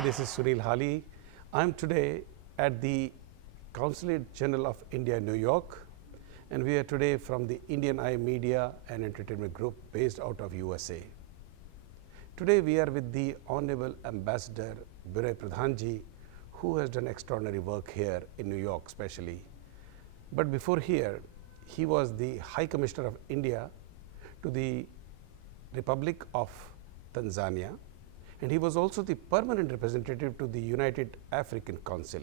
Hi, this is Sunil Hali. I'm today at the Consulate General of India in New York, and we are today from the Indian Eye Media and Entertainment Group based out of USA. Today we are with the Honorable Ambassador Binaya Pradhan ji, who has done extraordinary work here in New York especially. But before here, he was the High Commissioner of India to the Republic of Tanzania, and he was also the permanent representative to the United African Council.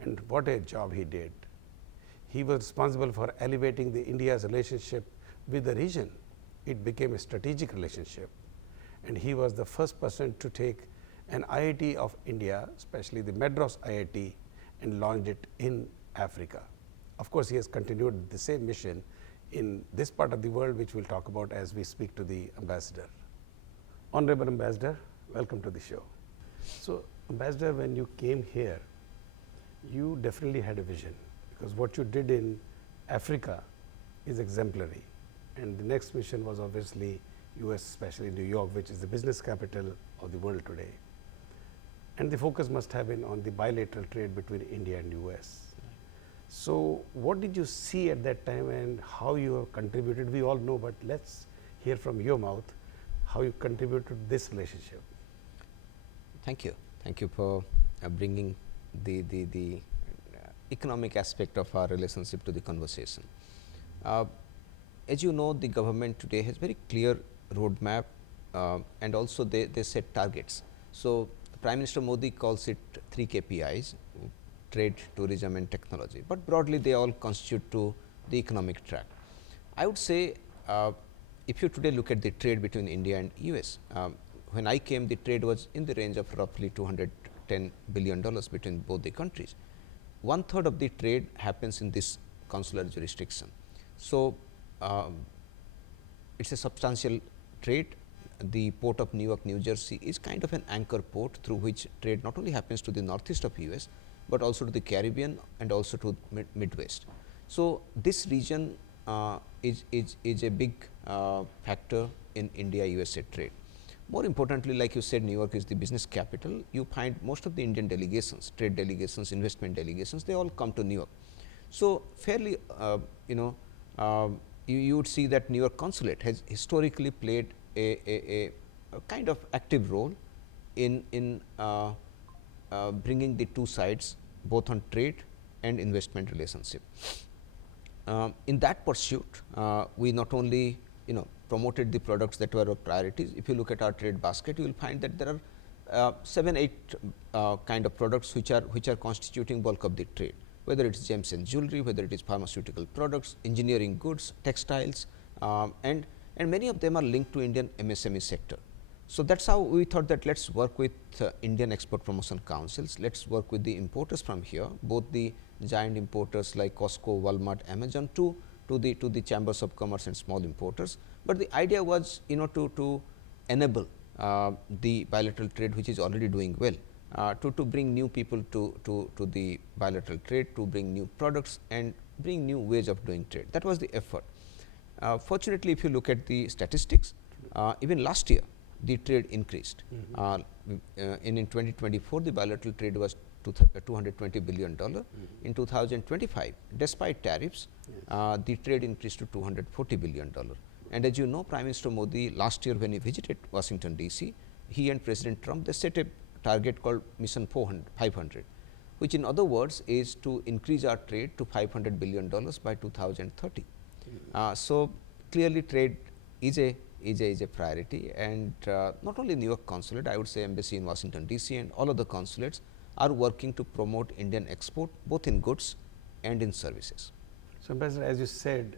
And what a job he did. He was responsible for elevating the India's relationship with the region. It became a strategic relationship. And he was the first person to take an IIT of India, especially the Madras IIT, and launched it in Africa. Of course, he has continued the same mission in this part of the world, which we'll talk about as we speak to the Ambassador. Honorable Ambassador, welcome to the show. So, Ambassador, when you came here, you definitely had a vision, because what you did in Africa is exemplary. And the next mission was obviously US, especially New York, which is the business capital of the world today. And the focus must have been on the bilateral trade between India and US. So, what did you see at that time and how you have contributed? We all know, but let's hear from your mouth how you contributed to this relationship. Thank you. Thank you for bringing the economic aspect of our relationship to the conversation. As you know, the government today has very clear roadmap and also they set targets. So, Prime Minister Modi calls it 3 KPIs: trade, tourism and technology, but broadly they all constitute to the economic track. I would say if you today look at the trade between India and US, when I came, the trade was in the range of roughly $210 billion between both the countries. 1/3 of the trade happens in this consular jurisdiction. So, it is a substantial trade. The port of New York, New Jersey is kind of an anchor port through which trade not only happens to the northeast of US, but also to the Caribbean and also to Midwest. So, this region is a big factor in India-USA trade. More importantly, like you said, New York is the business capital. You find most of the Indian delegations, trade delegations, investment delegations, they all come to New York. So, fairly you would see that New York Consulate has historically played a kind of active role in bringing the two sides both on trade and investment relationship. In that pursuit, we not only promoted the products that were of priorities. If you look at our trade basket, you will find that there are 7-8 kind of products which are constituting bulk of the trade, whether it is gems and jewelry, whether it is pharmaceutical products, engineering goods, textiles, and many of them are linked to Indian MSME sector. So, that is how we thought that let us work with Indian Export Promotion Councils, let us work with the importers from here, both the giant importers like Costco, Walmart, Amazon to the chambers of commerce and small importers. But the idea was to enable the bilateral trade, which is already doing well, to bring new people to the bilateral trade, to bring new products and bring new ways of doing trade. That was the effort. Fortunately, if you look at the statistics, even last year the trade increased. In 2024, the bilateral trade was $220 billion. In 2025, despite tariffs, the trade increased to $240 billion. And as you know, Prime Minister Modi last year when he visited Washington DC, he and President Trump, they set a target called Mission 500, which in other words is to increase our trade to $500 billion by 2030. So, clearly trade is a priority, and not only New York Consulate, I would say Embassy in Washington DC and all other consulates are working to promote Indian export both in goods and in services. So, Ambassador, as you said,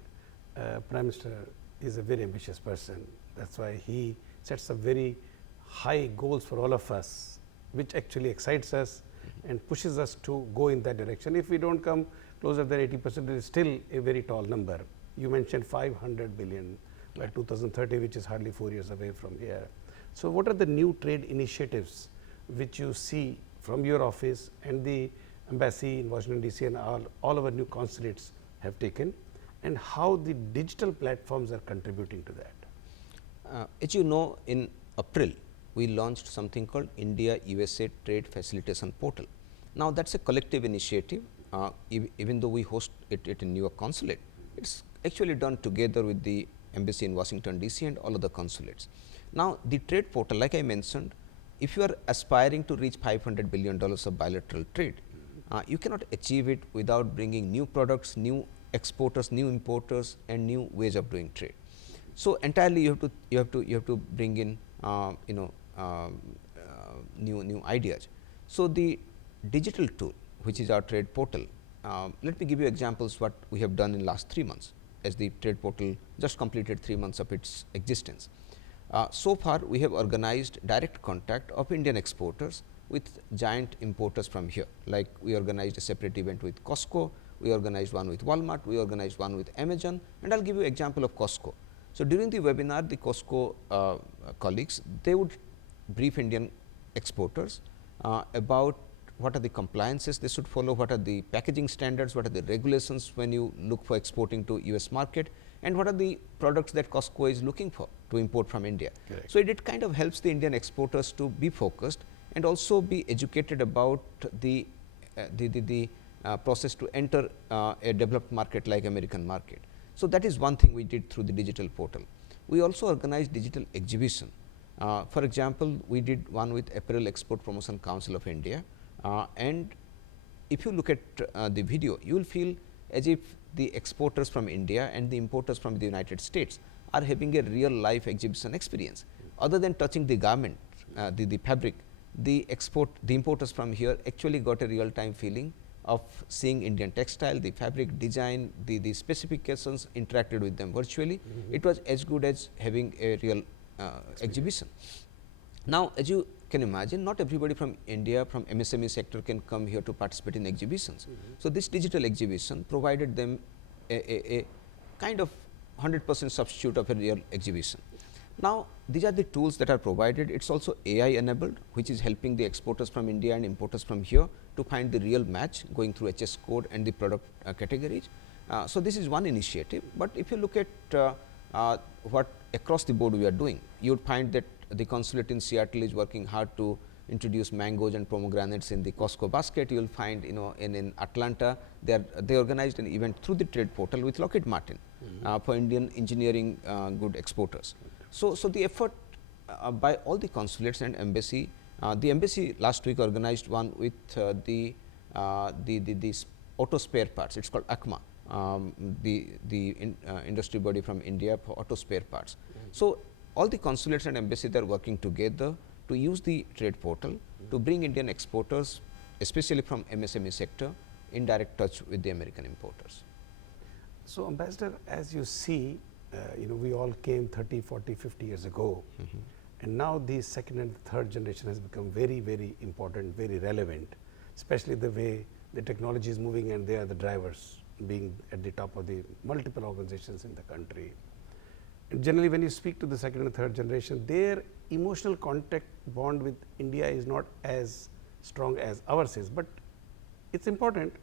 Prime Minister is a very ambitious person. That is why he sets up very high goals for all of us, which actually excites us and pushes us to go in that direction. If we do not come closer than 80%, it is still a very tall number. You mentioned 500 billion by 2030, which is hardly 4 years away from here. So, what are the new trade initiatives which you see from your office and the embassy in Washington DC and all our new consulates have taken, and how the digital platforms are contributing to that? As you know, in April, we launched something called India USA Trade Facilitation Portal. Now, that is a collective initiative, even though we host it in New York Consulate, it is actually done together with the embassy in Washington DC and all other consulates. Now, the trade portal, like I mentioned, if you are aspiring to reach $500 billion of bilateral trade, you cannot achieve it without bringing new products, new exporters, new importers, and new ways of doing trade. So, entirely you have to bring in new ideas. So, the digital tool, which is our trade portal, let me give you examples what we have done in last 3 months, as the trade portal just completed 3 months of its existence. So far, we have organized direct contact of Indian exporters with giant importers from here, like we organized a separate event with Costco, we organized one with Walmart, we organized one with Amazon, and I will give you example of Costco. So, during the webinar, the Costco colleagues, they would brief Indian exporters about what are the compliances they should follow, what are the packaging standards, what are the regulations when you look for exporting to US market, and what are the products that Costco is looking for to import from India. Correct. So, it kind of helps the Indian exporters to be focused and also be educated about the process to enter a developed market like American market. So, that is one thing we did through the digital portal. We also organized digital exhibition. For example, we did one with Apparel Export Promotion Council of India, and if you look at the video, you will feel as if the exporters from India and the importers from the United States are having a real life exhibition experience. Other than touching the garment, the fabric, the importers from here actually got a real time feeling of seeing Indian textile, the fabric design, the specifications, interacted with them virtually. It was as good as having a real exhibition. Now, as you can imagine, not everybody from India, from MSME sector can come here to participate in exhibitions. So, this digital exhibition provided them a kind of 100% substitute of a real exhibition. Now, these are the tools that are provided. It is also AI enabled, which is helping the exporters from India and importers from here to find the real match going through HS code and the product categories. So, this is one initiative, but if you look at what across the board we are doing, you would find that the consulate in Seattle is working hard to introduce mangoes and pomegranates in the Costco basket. You will find in Atlanta, they organized an event through the trade portal with Lockheed Martin for Indian engineering good exporters. So, the effort by all the consulates and embassy, the embassy last week organized one with the auto spare parts. It is called ACMA, the industry body from India for auto spare parts. So, all the consulates and embassy, they are working together to use the trade portal to bring Indian exporters, especially from MSME sector, in direct touch with the American importers. So, Ambassador, as you see, we all came 30, 40, 50 years ago, and now the second and third generation has become very, very important, very relevant, especially the way the technology is moving and they are the drivers, being at the top of the multiple organizations in the country. And generally, when you speak to the second and third generation, their emotional contact bond with India is not as strong as ours is, but it is important.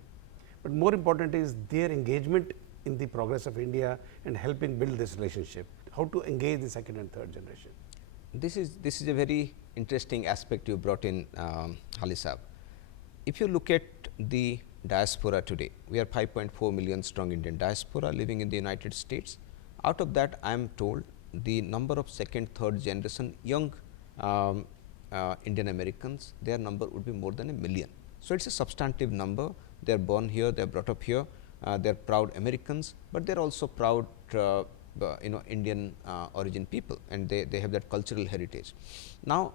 But more important is their engagement in the progress of India and helping build this relationship. How to engage the second and third generation? This is a very interesting aspect you brought in, Hali Sahab. If you look at the diaspora today, we are 5.4 million strong Indian diaspora living in the United States. Out of that, I am told the number of second, third generation young Indian Americans, their number would be more than 1 million. So, it is a substantive number. They are born here, they are brought up here, they are proud Americans, but they are also proud Indian origin people, and they have that cultural heritage. Now,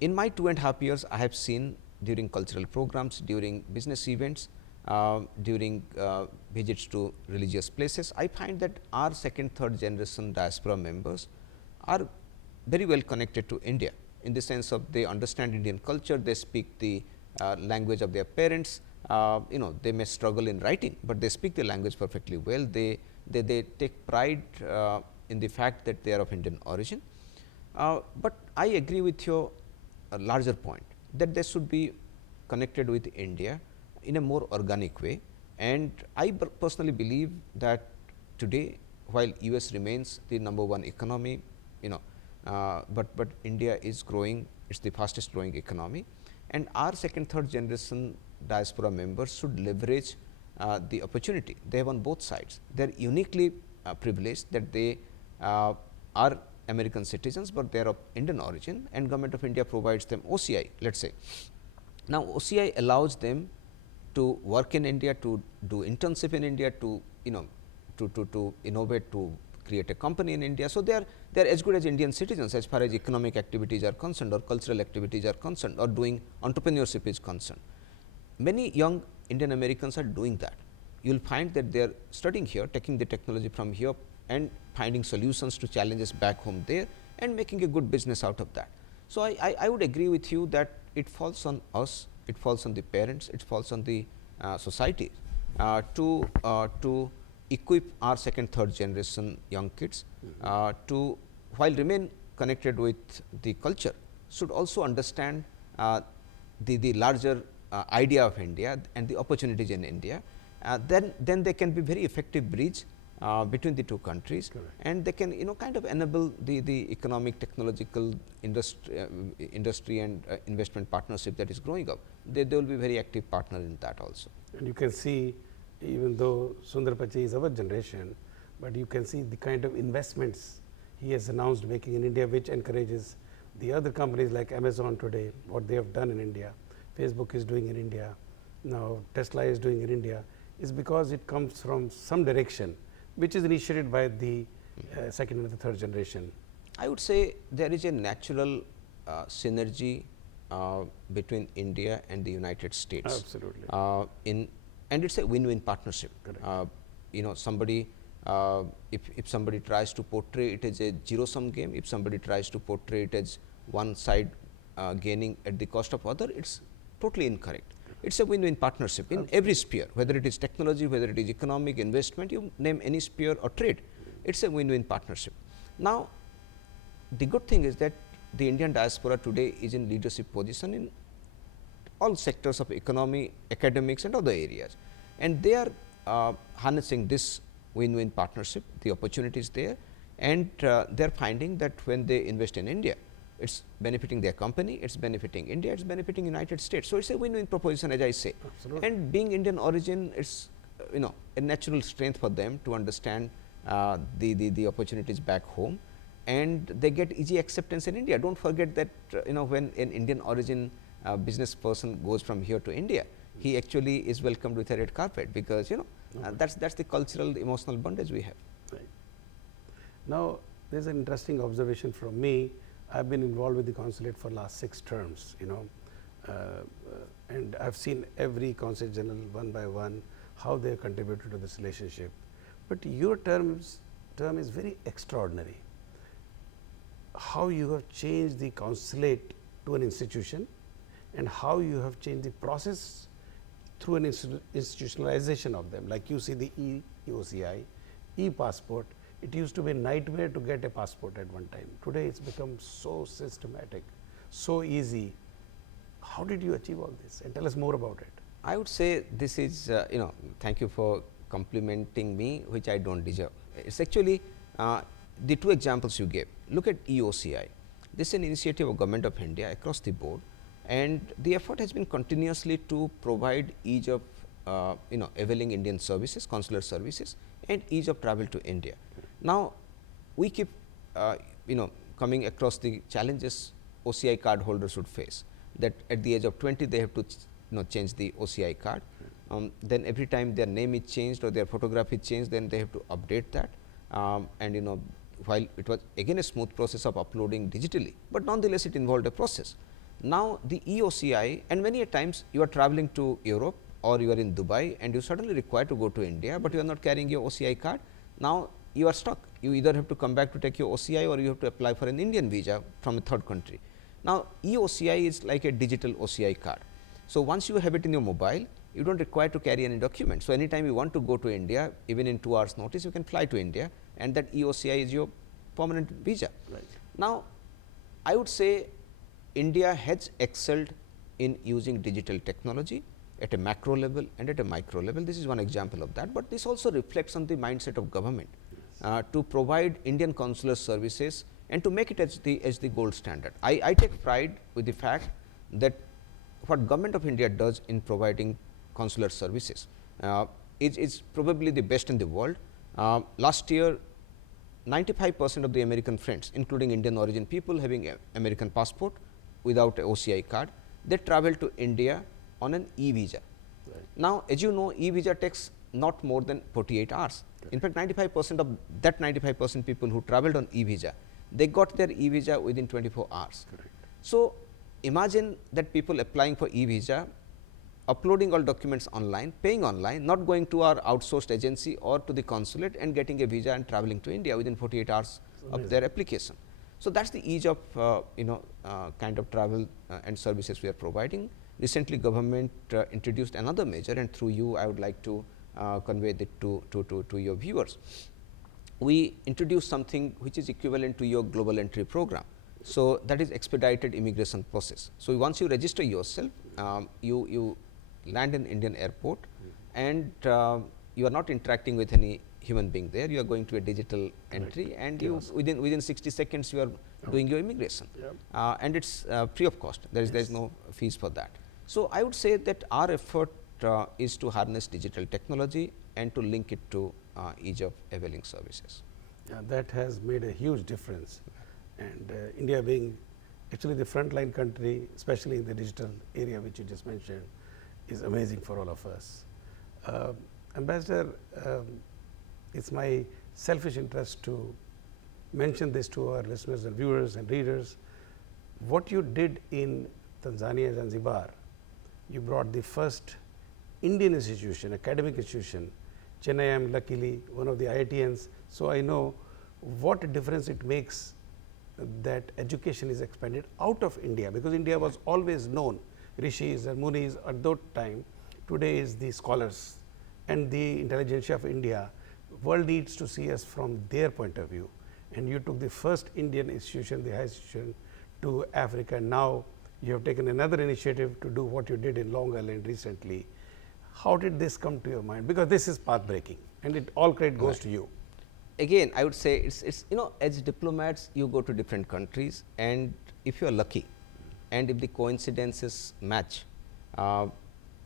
in my 2.5 years, I have seen during cultural programs, during business events, during visits to religious places, I find that our second, third generation diaspora members are very well connected to India, in the sense of they understand Indian culture, they speak the language of their parents. They may struggle in writing, but they speak the language perfectly well. They take pride in the fact that they are of Indian origin. But I agree with your larger point that they should be connected with India in a more organic way, and I personally believe that today, while US remains the #1 economy, but India is growing, it's the fastest growing economy, and our second, third generation diaspora members should leverage the opportunity. They have on both sides. They are uniquely privileged that they are American citizens, but they are of Indian origin, and Government of India provides them OCI, let us say. Now, OCI allows them to work in India, to do internship in India, to to innovate, to create a company in India. So, they are as good as Indian citizens as far as economic activities are concerned or cultural activities are concerned or doing entrepreneurship is concerned. Many young Indian Americans are doing that. You will find that they are studying here, taking the technology from here and finding solutions to challenges back home there and making a good business out of that. So, I would agree with you that it falls on us, it falls on the parents, it falls on the society to equip our second, third generation young kids to, while remain connected with the culture, should also understand the larger idea of India and the opportunities in India. Then they can be very effective bridge between the two countries. Correct. And they can kind of enable the economic, technological industry and investment partnership that is growing up. They will be very active partner in that also. And you can see, even though Sundar Pichai is our generation, but you can see the kind of investments he has announced making in India, which encourages the other companies like Amazon today, what they have done in India, Facebook is doing in India, now Tesla is doing in India, is because it comes from some direction, which is initiated by the second and the third generation. I would say there is a natural synergy between India and the United States. Absolutely. And it's a win-win partnership. Somebody, if somebody tries to portray it as a zero-sum game, if somebody tries to portray it as one side gaining at the cost of other, it's totally incorrect. It's a win-win partnership in every sphere, whether it is technology, whether it is economic, investment, you name any sphere or trade, it's a win-win partnership. Now, the good thing is that the Indian diaspora today is in leadership position in all sectors of economy, academics and other areas, and they are harnessing this win-win partnership, the opportunity is there, and they are finding that when they invest in India, it's benefiting their company, it's benefiting India, it's benefiting United States. So, it's a win-win proposition, as I say. Absolutely. And being Indian origin, it's a natural strength for them to understand the opportunities back home, and they get easy acceptance in India. Don't forget that when an Indian origin business person goes from here to India, he actually is welcomed with a red carpet, because that's the cultural, emotional bondage we have. Right. Now, there is an interesting observation from me. I have been involved with the consulate for last 6 terms, and I have seen every consul general one by one, how they have contributed to this relationship. But your term is very extraordinary. How you have changed the consulate to an institution, and how you have changed the process through an institutionalization of them. Like you see the e-OCI, e-passport. It used to be a nightmare to get a passport at one time. Today, it's become so systematic, so easy. How did you achieve all this? And tell us more about it. I would say this is, thank you for complimenting me, which I don't deserve. It's actually the 2 examples you gave. Look at e-OCI. This is an initiative of Government of India across the board, and the effort has been continuously to provide ease of availing Indian services, consular services, and ease of travel to India. Now, we keep coming across the challenges OCI card holders would face, that at the age of 20 they have to change the OCI card. Then every time their name is changed or their photograph is changed, then they have to update that, and while it was again a smooth process of uploading digitally, but nonetheless it involved a process. Now, the e-OCI, and many a times you are traveling to Europe or you are in Dubai and you suddenly require to go to India, but you are not carrying your OCI card. Now, you are stuck. You either have to come back to take your OCI, or you have to apply for an Indian visa from a third country. Now, e-OCI is like a digital OCI card. So, once you have it in your mobile, you do not require to carry any document. So, anytime you want to go to India, even in 2 hours notice, you can fly to India, and that e-OCI is your permanent visa. Right. Now, I would say India has excelled in using digital technology at a macro level and at a micro level. This is one example of that, but this also reflects on the mindset of government to provide Indian consular services and to make it as the gold standard. I take pride with the fact that what Government of India does in providing consular services is probably the best in the world. Last year, 95% of the American friends, including Indian origin people having an American passport without a OCI card, they travel to India on an e-visa. Right. Now, as you know, e-visa takes not more than 48 hours. Correct. In fact, 95% of that 95% people who traveled on e-visa, they got their e-visa within 24 hours. Correct. So, imagine that people applying for e-visa, uploading all documents online, paying online, not going to our outsourced agency or to the consulate and getting a visa and traveling to India within 48 hours of their application. So, that is the ease of kind of travel and services we are providing. Recently, government introduced another measure, and through you I would like to convey that to your viewers. We introduced something which is equivalent to your global entry program. So, that is expedited immigration process. So, once you register yourself, you land in Indian airport, and you are not interacting with any human being there. You are going to a digital entry, and you within 60 seconds you are doing your immigration, and it's free of cost. There is no fees for that. So, I would say that our effort is to harness digital technology and to link it to ease of availing services. Yeah, that has made a huge difference, and India being actually the frontline country, especially in the digital area which you just mentioned, is amazing for all of us. Ambassador, it's my selfish interest to mention this to our listeners and viewers and readers. What you did in Tanzania, Zanzibar, you brought the first Indian institution, academic institution. Chennai, I am luckily one of the IITians, so I know what a difference it makes that education is expanded out of India, because India was always known, rishis and munis at that time. Today is the scholars and the intelligentsia of India. World needs to see us from their point of view, and you took the first Indian institution, the high institution, to Africa. Now you have taken another initiative to do what you did in Long Island recently. How did this come to your mind? Because this is path breaking, and it all credit goes to you. Again, I would say it's as diplomats you go to different countries, and if you are lucky and if the coincidences match,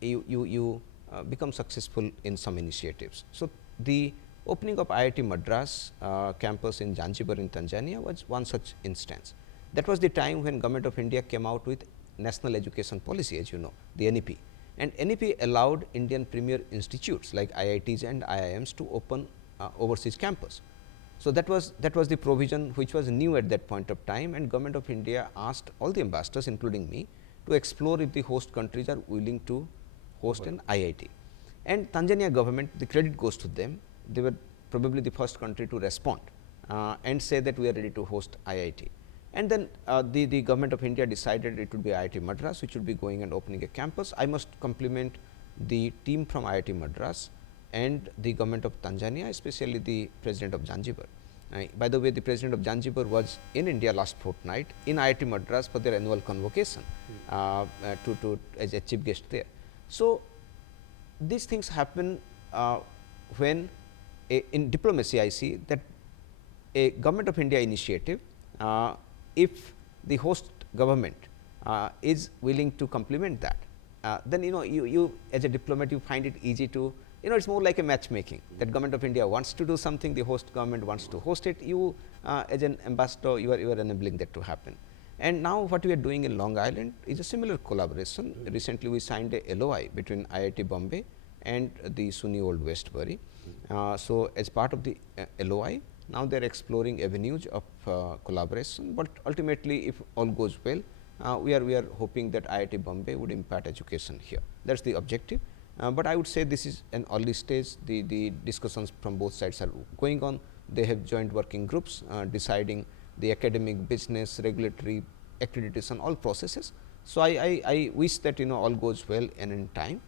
you become successful in some initiatives. So, the opening of IIT Madras campus in Zanzibar in Tanzania was one such instance. That was the time when Government of India came out with National Education Policy, as you know, the NEP. And NEP allowed Indian premier institutes like IITs and IIMs to open overseas campus. So, that was the provision which was new at that point of time, and Government of India asked all the ambassadors, including me, to explore if the host countries are willing to host an IIT. And Tanzania government, the credit goes to them. They were probably the first country to respond and say that we are ready to host IIT. And then the Government of India decided it would be IIT Madras which would be going and opening a campus. I must compliment the team from IIT Madras and the Government of Tanzania, especially the President of Zanzibar. By the way, the President of Zanzibar was in India last fortnight in IIT Madras for their annual convocation as a chief guest there. So, these things happen when in diplomacy I see that a Government of India initiative, if the host government is willing to complement that, then you as a diplomat you find it easy to, it's more like a matchmaking, that Government of India wants to do something, the host government wants to host it, you as an ambassador you are enabling that to happen. And now what we are doing in Long Island is a similar collaboration. Recently we signed a LOI between IIT Bombay and the SUNY Old Westbury. So, as part of the LOI, now they are exploring avenues of collaboration, but ultimately if all goes well, we are hoping that IIT Bombay would impart education here. That is the objective. But I would say this is an early stage, the discussions from both sides are going on. They have joint working groups deciding the academic, business, regulatory, accreditation, all processes. So, I wish that all goes well and in time,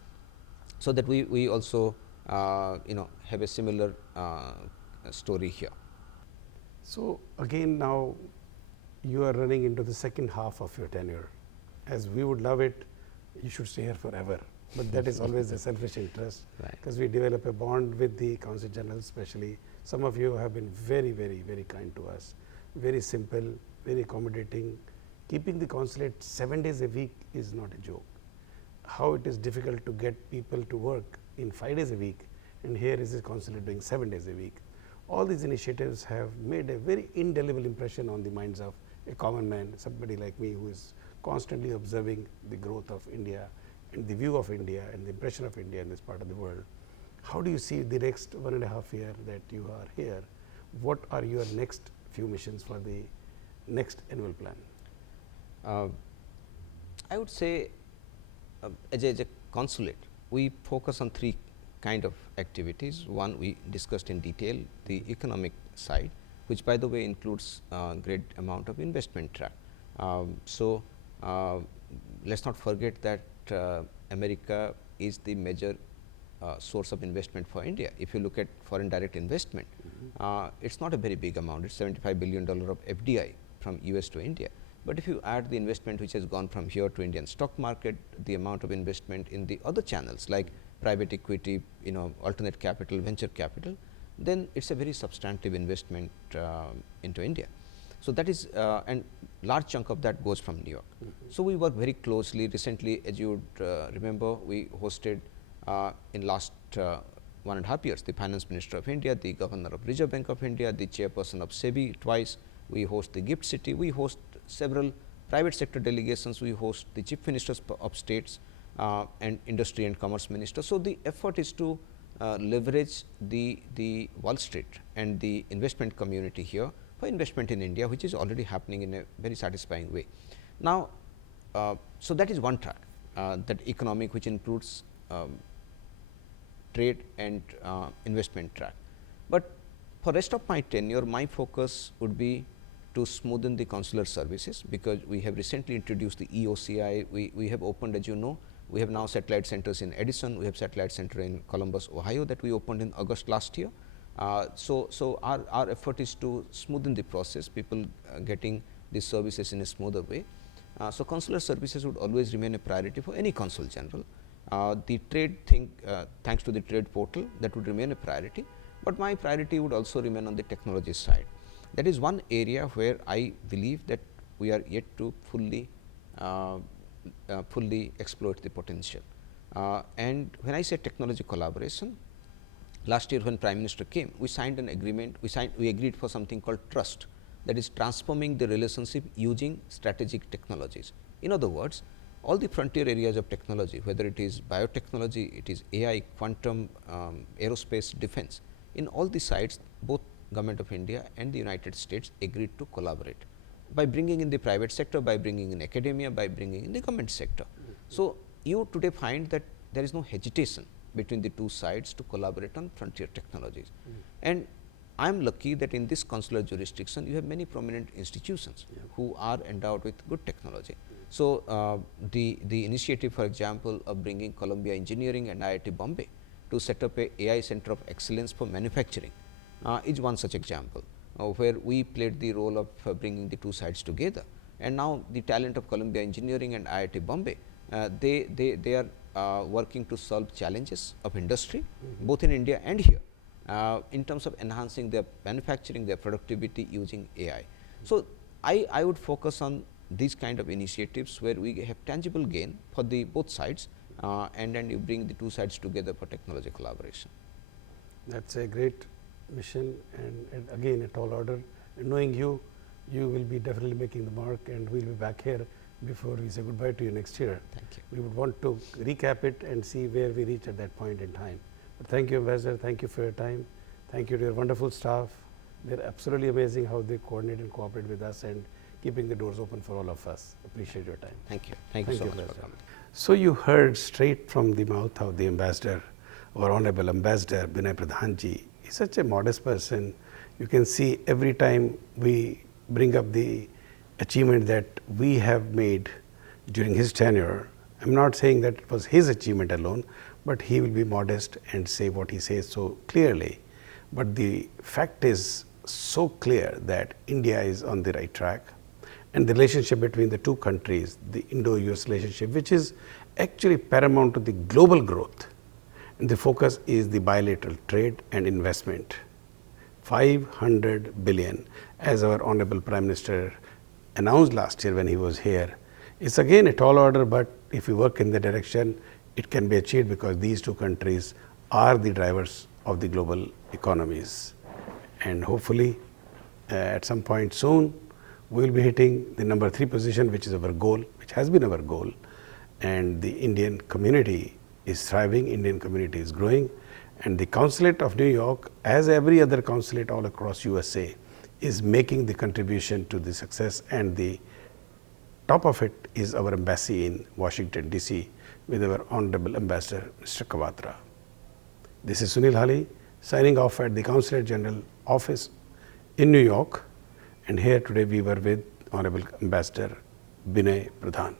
so that we also have a similar story here. So, again now you are running into the second half of your tenure. As we would love it, you should stay here forever, but that is always a selfish interest, because we develop a bond with the Consul General especially. Some of you have been very, very, very kind to us. very simple, very accommodating. Keeping the consulate 7 days a week is not a joke. How it is difficult to get people to work in 5 days a week, and here is a consulate doing 7 days a week. All these initiatives have made a very indelible impression on the minds of a common man, somebody like me who is constantly observing the growth of India and the view of India and the impression of India in this part of the world. How do you see the next 1.5 years that you are here? What are your next few missions for the next annual plan? I would say as a consulate, we focus on three kind of activities. One, we discussed in detail the economic side, which by the way includes great amount of investment track. Let's not forget that America is the major source of investment for India. If you look at foreign direct investment, it's not a very big amount. It's $75 billion of FDI from US to India. But if you add the investment which has gone from here to Indian stock market, the amount of investment in the other channels like private equity, alternate capital, venture capital, then it's a very substantive investment into India. So that is, and large chunk of that goes from New York. So we work very closely. Recently, as you would remember, we hosted in last 1.5 years, the Finance Minister of India, the Governor of Reserve Bank of India, the Chairperson of SEBI twice. We host the Gift City. We host several private sector delegations. We host the Chief Ministers of States and Industry and Commerce Ministers. So the effort is to leverage the Wall Street and the investment community here for investment in India, which is already happening in a very satisfying way. Now, so that is one track, that economic, which includes trade and investment track. But for rest of my tenure, my focus would be to smoothen the consular services, because we have recently introduced the EOCI. We have opened, as you know, we have now satellite centers in Edison. We have satellite center in Columbus, Ohio, that we opened in August last year. So our effort is to smoothen the process, people getting these services in a smoother way. So consular services would always remain a priority for any consul general. The trade thing, thanks to the trade portal, that would remain a priority, but my priority would also remain on the technology side. That is one area where I believe that we are yet to fully exploit the potential. And when I say technology collaboration, last year when Prime Minister came, we signed an agreement, we agreed for something called trust, that is transforming the relationship using strategic technologies. In other words, all the frontier areas of technology, whether it is biotechnology, it is AI, quantum, aerospace, defense, in all the sides, both Government of India and the United States agreed to collaborate by bringing in the private sector, by bringing in academia, by bringing in the government sector. So you today find that there is no hesitation between the two sides to collaborate on frontier technologies. And I am lucky that in this consular jurisdiction, you have many prominent institutions who are endowed with good technology. So the initiative, for example, of bringing Columbia Engineering and IIT Bombay to set up a AI center of excellence for manufacturing is one such example, where we played the role of bringing the two sides together. And now the talent of Columbia Engineering and IIT Bombay, they are working to solve challenges of industry, both in India and here, in terms of enhancing their manufacturing, their productivity using AI. So I would focus on these kind of initiatives where we have tangible gain for the both sides, and then you bring the two sides together for technology collaboration. That's a great mission, and again a tall order. And knowing you will be definitely making the mark, and we'll be back here before we say goodbye to you next year. Thank you. We would want to recap it and see where we reach at that point in time. But thank you, Ambassador. Thank you for your time. Thank you to your wonderful staff. They're absolutely amazing how they coordinate and cooperate with us and keeping the doors open for all of us. Appreciate your time. Thank you. Thank you so much Ambassador. for coming. So you heard straight from the mouth of the Ambassador, our Honorable Ambassador Binaya Pradhan ji. He's such a modest person. You can see every time we bring up the achievement that we have made during his tenure. I'm not saying that it was his achievement alone, but he will be modest and say what he says so clearly. But the fact is so clear that India is on the right track, and the relationship between the two countries, the Indo-US relationship, which is actually paramount to the global growth, and the focus is the bilateral trade and investment. 500 billion, as our Honorable Prime Minister announced last year when he was here. It's again a tall order, but if we work in the direction, it can be achieved because these two countries are the drivers of the global economies. And hopefully, at some point soon, we will be hitting the number 3 position, which is our goal, which has been our goal. And the Indian community is thriving, Indian community is growing. And the Consulate of New York, as every other consulate all across USA, is making the contribution to the success, and the top of it is our embassy in Washington, D.C. with our Honorable Ambassador, Mr. Kawatra. This is Sunil Hali signing off at the Consulate General Office in New York, and here today we were with Honorable Ambassador Binaya Pradhan.